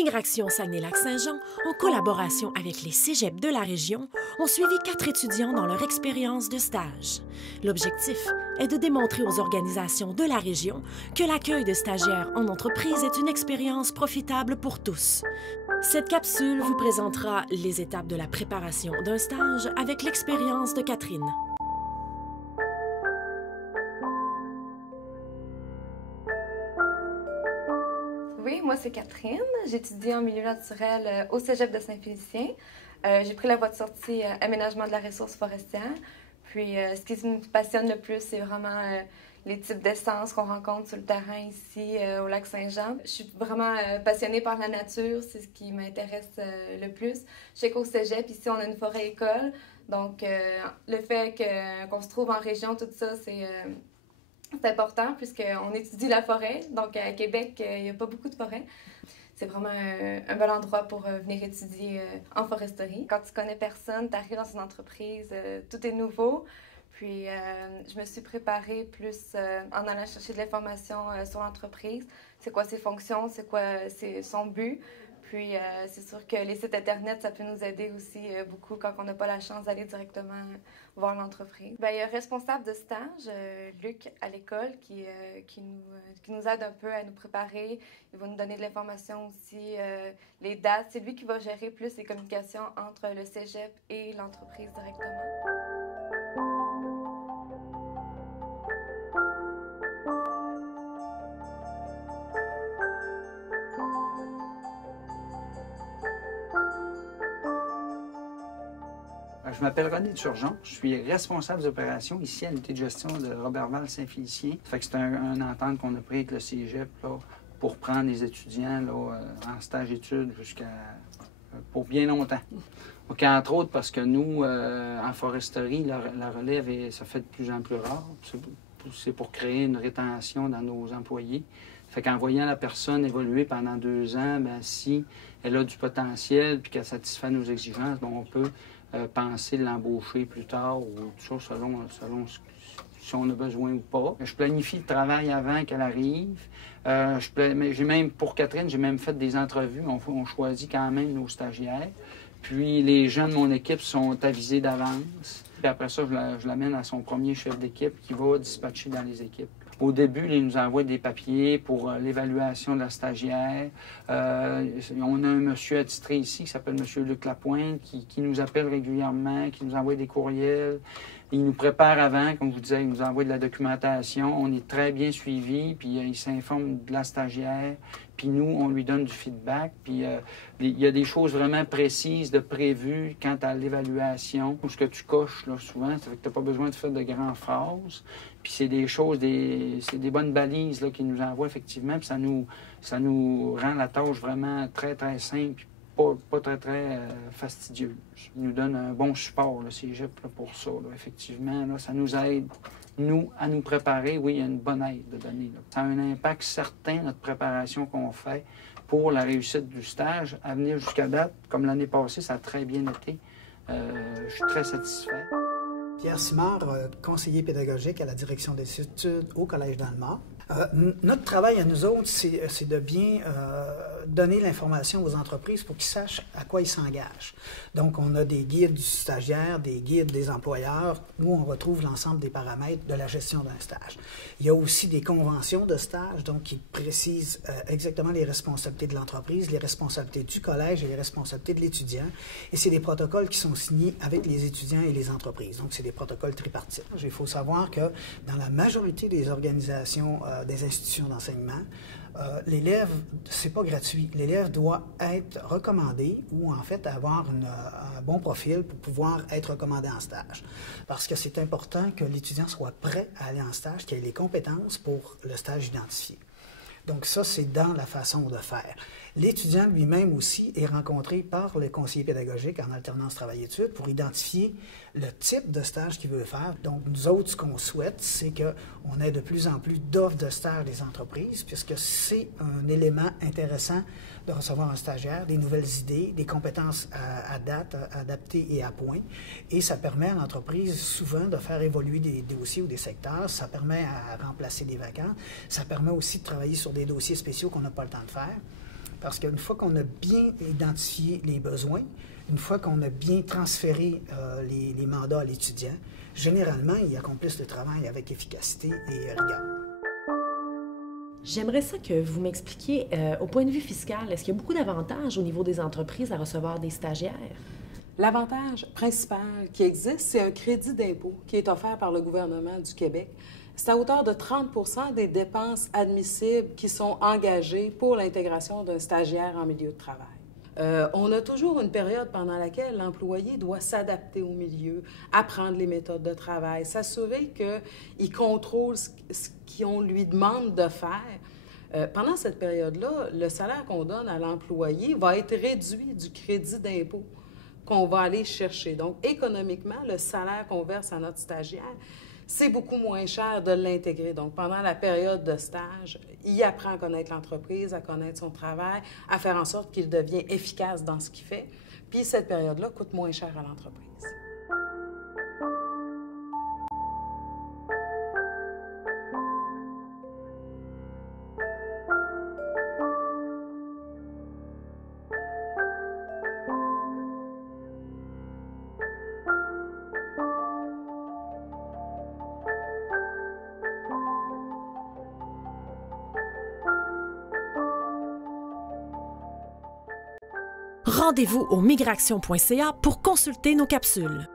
Immigration Saguenay-Lac-Saint-Jean, en collaboration avec les cégeps de la région, ont suivi 4 étudiants dans leur expérience de stage. L'objectif est de démontrer aux organisations de la région que l'accueil de stagiaires en entreprise est une expérience profitable pour tous. Cette capsule vous présentera les étapes de la préparation d'un stage avec l'expérience de Catherine. Oui, moi c'est Catherine. J'étudie en milieu naturel au Cégep de Saint-Félicien. J'ai pris la voie de sortie aménagement de la ressource forestière. Puis ce qui me passionne le plus, c'est vraiment les types d'essences qu'on rencontre sur le terrain ici au lac Saint-Jean. Je suis vraiment passionnée par la nature, c'est ce qui m'intéresse le plus. Je sais qu'au Cégep, ici, on a une forêt-école. Donc le fait qu'on se trouve en région, tout ça, c'est important puisqu'on étudie la forêt. Donc, à Québec, il n'y a pas beaucoup de forêt. C'est vraiment un bel endroit pour venir étudier en foresterie. Quand tu connais personne, tu arrives dans une entreprise, tout est nouveau. Puis, je me suis préparée plus en allant chercher de l'information sur l'entreprise. C'est quoi ses fonctions, c'est quoi son but. Puis, c'est sûr que les sites Internet, ça peut nous aider aussi beaucoup quand on n'a pas la chance d'aller directement voir l'entreprise. Bien, il y a un responsable de stage, Luc, à l'école, qui nous aide un peu à nous préparer. Il va nous donner de l'information aussi, les dates. C'est lui qui va gérer plus les communications entre le cégep et l'entreprise directement. Je m'appelle René Turgeon, je suis responsable d'opération ici à l'unité de gestion de Roberval-Saint-Félicien. Ça fait que c'est un entente qu'on a pris avec le cégep là, pour prendre les étudiants là, en stage d'études pour bien longtemps. Donc, entre autres, parce que nous, en foresterie, la relève, ça fait de plus en plus rare. C'est pour créer une rétention dans nos employés. Fait qu'en voyant la personne évoluer pendant 2 ans, bien, si elle a du potentiel puis qu'elle satisfait nos exigences, bien, on peut penser l'embaucher plus tard ou toujours selon si on a besoin ou pas. Je planifie le travail avant qu'elle arrive. J'ai même, pour Catherine, j'ai même fait des entrevues. On choisit quand même nos stagiaires. Puis les gens de mon équipe sont avisés d'avance. Puis après ça, je l'amène à son premier chef d'équipe qui va dispatcher dans les équipes. Au début, il nous envoie des papiers pour l'évaluation de la stagiaire. On a un monsieur attitré ici qui s'appelle M. Luc Lapointe qui nous appelle régulièrement, qui nous envoie des courriels. Il nous prépare avant, comme je vous disais, il nous envoie de la documentation. On est très bien suivi, puis il s'informe de la stagiaire. Puis nous, on lui donne du feedback. Puis il y a des choses vraiment précises, de prévues quant à l'évaluation. Ce que tu coches là, souvent, ça fait que tu n'as pas besoin de faire de grandes phrases. Puis c'est des choses, c'est des bonnes balises là, qu'ils nous envoient effectivement. Puis ça nous rend la tâche vraiment très, très simple. Pas très, très fastidieuse. Il nous donne un bon support, le cégep, là, pour ça. Là, effectivement, là, ça nous aide, nous, à nous préparer. Oui, il y a une bonne aide de donner. Là. Ça a un impact certain, notre préparation qu'on fait pour la réussite du stage. À venir jusqu'à date, comme l'année passée, ça a très bien été. Je suis très satisfait. Pierre Simard, conseiller pédagogique à la direction des études au Collège d'Alma. Notre travail à nous autres, c'est de bien donner l'information aux entreprises pour qu'ils sachent à quoi ils s'engagent. Donc, on a des guides du stagiaire, des guides des employeurs, où on retrouve l'ensemble des paramètres de la gestion d'un stage. Il y a aussi des conventions de stage, donc qui précisent exactement les responsabilités de l'entreprise, les responsabilités du collège et les responsabilités de l'étudiant. Et c'est des protocoles qui sont signés avec les étudiants et les entreprises. Donc, c'est des protocoles tripartites. Il faut savoir que dans la majorité des organisations, des institutions d'enseignement, l'élève, c'est pas gratuit. L'élève doit être recommandé ou en fait avoir un bon profil pour pouvoir être recommandé en stage. Parce que c'est important que l'étudiant soit prêt à aller en stage, qu'il ait les compétences pour le stage identifié. Donc ça, c'est dans la façon de faire. L'étudiant lui-même aussi est rencontré par le conseiller pédagogique en alternance travail-études pour identifier le type de stage qu'il veut faire. Donc nous autres, ce qu'on souhaite, c'est qu'on ait de plus en plus d'offres de stage des entreprises, puisque c'est un élément intéressant de recevoir un stagiaire, des nouvelles idées, des compétences à date, adaptées et à point. Et ça permet à l'entreprise souvent de faire évoluer des dossiers ou des secteurs. Ça permet à remplacer des vacances. Ça permet aussi de travailler sur des dossiers spéciaux qu'on n'a pas le temps de faire. Parce qu'une fois qu'on a bien identifié les besoins, une fois qu'on a bien transféré les mandats à l'étudiant, généralement, ils accomplissent le travail avec efficacité et rigueur. J'aimerais ça que vous m'expliquiez, au point de vue fiscal, est-ce qu'il y a beaucoup d'avantages au niveau des entreprises à recevoir des stagiaires? L'avantage principal qui existe, c'est un crédit d'impôt qui est offert par le gouvernement du Québec. C'est à hauteur de 30 des dépenses admissibles qui sont engagées pour l'intégration d'un stagiaire en milieu de travail. On a toujours une période pendant laquelle l'employé doit s'adapter au milieu, apprendre les méthodes de travail, s'assurer qu'il contrôle ce qu'on lui demande de faire. Pendant cette période-là, le salaire qu'on donne à l'employé va être réduit du crédit d'impôt qu'on va aller chercher. Donc, économiquement, le salaire qu'on verse à notre stagiaire, c'est beaucoup moins cher de l'intégrer. Donc, pendant la période de stage, il apprend à connaître l'entreprise, à connaître son travail, à faire en sorte qu'il devienne efficace dans ce qu'il fait. Puis, cette période-là coûte moins cher à l'entreprise. Rendez-vous au migration.ca pour consulter nos capsules.